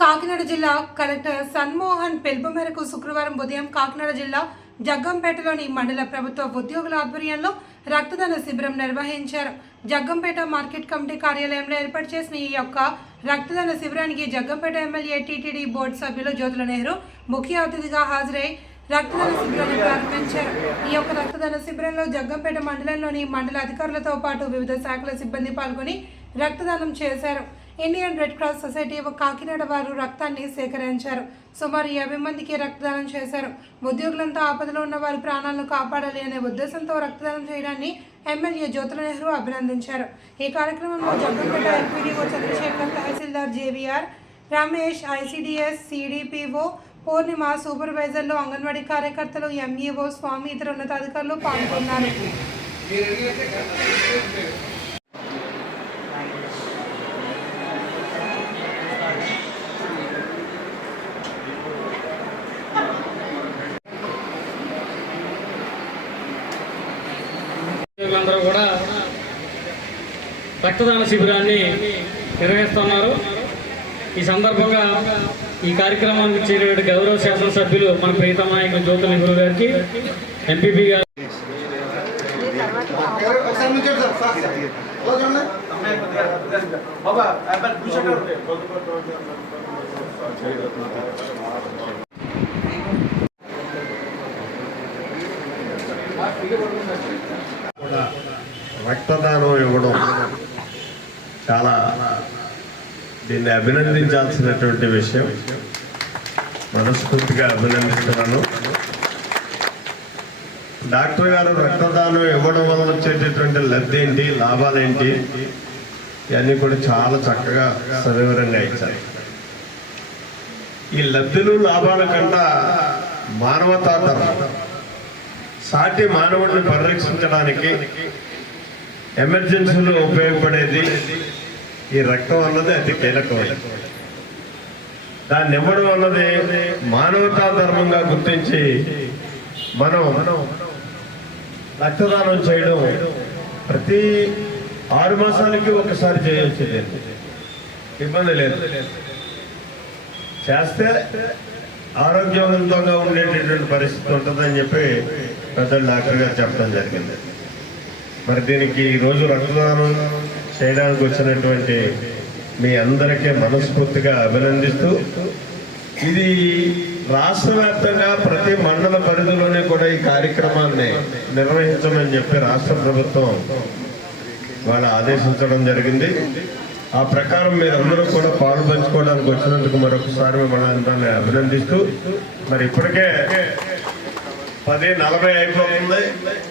కాకినాడ జిల్లా కలెక్టర్ సన్మోహన్ పిలుపు మేరకు శుక్రవారం ఉదయం కాకినాడ జిల్లా జగ్గంపేటలోని మండల ప్రభుత్వ ఉద్యోగుల ఆధ్వర్యంలో రక్తదాన శిబిరం నిర్వహించారు. జగ్గంపేట మార్కెట్ కమిటీ కార్యాలయంలో ఏర్పాటు చేసిన ఈ యొక్క రక్తదాన శిబిరానికి జగ్గంపేట ఎమ్మెల్యే టీటీడీ బోర్డు సభ్యులు జ్యోతుల నెహ్రూ ముఖ్య అతిథిగా హాజరై రక్తదాన శిబిరాన్ని ప్రారంభించారు. ఈ యొక్క రక్తదాన శిబిరంలో జగ్గంపేట మండలంలోని మండల అధికారులతో పాటు వివిధ శాఖల సిబ్బంది పాల్గొని రక్తదానం చేశారు. ఇండియన్ రెడ్ క్రాస్ సొసైటీ ఒక కాకినాడ వారు రక్తాన్ని సేకరించారు. సుమారు యాభై మందికి రక్తదానం చేశారు. ఉద్యోగులంతా ఆపదలో ఉన్న వారి ప్రాణాలను కాపాడాలి అనే ఉద్దేశంతో రక్తదానం చేయడాన్ని ఎమ్మెల్యే జ్యోతుల నెహ్రూ అభినందించారు. ఈ కార్యక్రమంలో జగ్గంపేట ఎంపీడీఓ చంద్రశేఖర్ తహసీల్దార్ JVR Ramesh ICDS CDPO Purnima సూపర్వైజర్లు anganwadi కార్యకర్తలు ఎంఈఓ స్వామి ఇతర ఉన్నతాధికారులు పాల్గొన్నారు. ఉద్యోగులందరూ కూడా రక్తదాన శిబిరాన్ని నిర్వహిస్తున్నారు. ఈ సందర్భంగా ఈ కార్యక్రమానికి చేరిన గౌరవ శాసనసభ్యులు మన ప్రీతమ నాయకులు జ్యోతుల నెహ్రూ గారికి ఎంపీపీ గారు బాబా రక్తదానం ఇవ్వడం చాలా దీన్ని అభినందించాల్సినటువంటి విషయం. మనస్ఫూర్తిగా అభినందిస్తున్నాను. డాక్టర్ గారు రక్తదానం ఇవ్వడం వల్ల వచ్చేటటువంటి లబ్ధి ఏంటి లాభాలేంటి ఇవన్నీ కూడా చాలా చక్కగా సవివరంగా ఇచ్చారు. ఈ లబ్ధులు లాభాల కన్నా మానవతా ధర్మం సాటి మానవుడిని పరిరక్షించడానికి ఎమర్జెన్సీలో ఉపయోగపడేది ఈ రక్తం అన్నది అతి కీలకమైనది దాన్ని ఇవ్వడం అన్నది మానవతా ధర్మంగా గుర్తించి మనం రక్తదానం చేయడం ప్రతి ఆరు మాసాలకి ఒకసారి చేయొచ్చు ఇబ్బంది లేదు. చేస్తే ఆరోగ్యవంతంగా ఉండేటటువంటి పరిస్థితి ఉంటుందని చెప్పి పెద్దలు డాక్టర్ గారు చెప్పడం జరిగింది. మరి దీనికి ఈ రోజు రక్తదానం చేయడానికి వచ్చినటువంటి మీ అందరికీ మనస్ఫూర్తిగా అభినందిస్తూ ఇది రాష్ట్ర వ్యాప్తంగా ప్రతి మండల పరిధిలోనే కూడా ఈ కార్యక్రమాన్ని నిర్వహించమని చెప్పి రాష్ట్ర ప్రభుత్వం వాళ్ళ ఆదేశించడం జరిగింది. ఆ ప్రకారం మీరందరూ కూడా పాలు పంచుకోవడానికి వచ్చినందుకు మరొకసారి మిమ్మల్ని అందరినీ అభినందిస్తూ మరి ఇప్పటికే పది నలభై అయిపోతుంది.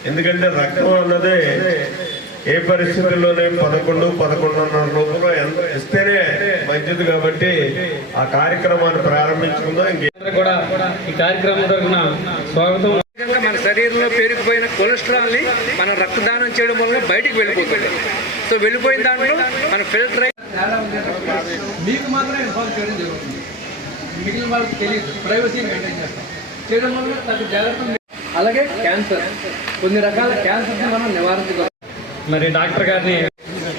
ఎందుకంటే రక్తం అన్నది ఏ పరిస్థితుల్లోనే పదకొండు పదకొండున్నర లోపల ఎంత ఇస్తేనే మంచిది కాబట్టి ఆ కార్యక్రమాన్ని ప్రారంభించుకుందాం. కూడా ఈ కార్యక్రమం తరఫున స్వాగతం. మన శరీరంలో పేరుకుపోయిన కొలెస్ట్రాల్ని మనం రక్తదానం చేయడం వల్ల బయటికి వెళ్ళిపోతుంది. సో వెళ్ళిపోయిన దాంట్లో మన ఫిల్టర్ మీకు మాత్రమే ఇన్ఫార్మ్ చేయడం జరుగుతుంది. మిగిలిన వాళ్ళకి తెలియదు. ప్రైవసీ మెయింటైన్ చేస్తాం. చేయడం వల్ల తగ్గ జాగ్రత్త అలాగే క్యాన్సర్ కొన్ని రకాల క్యాన్సర్ని మనం నివారించగలం మరి డాక్టర్ గారిని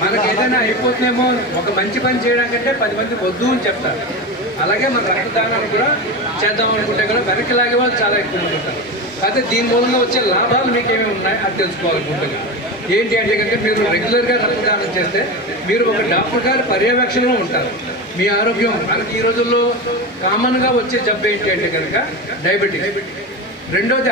మనకి ఏదైనా అయిపోతుందేమో ఒక మంచి పని చేయడానికంటే పది మంది వద్దు అని చెప్తారు. అలాగే మన రక్తదానాన్ని కూడా చేద్దాం అనుకుంటే కూడా వెనక్కి లాగే వాళ్ళు చాలా ఎక్కువ మంది ఉంటారు. అయితే దీని మూలంగా వచ్చే లాభాలు మీకు ఏమేమి ఉన్నాయి అది తెలుసుకోవాలనుకుంటున్నాను ఏంటి అంటే కనుక మీరు రెగ్యులర్గా రక్తదానం చేస్తే మీరు ఒక డాక్టర్ గారి పర్యవేక్షణలో ఉంటారు. మీ ఆరోగ్యం మనకి ఈ రోజుల్లో కామన్గా వచ్చే జబ్బు ఏంటి అంటే కనుక డయాబెటీస్ రెండోది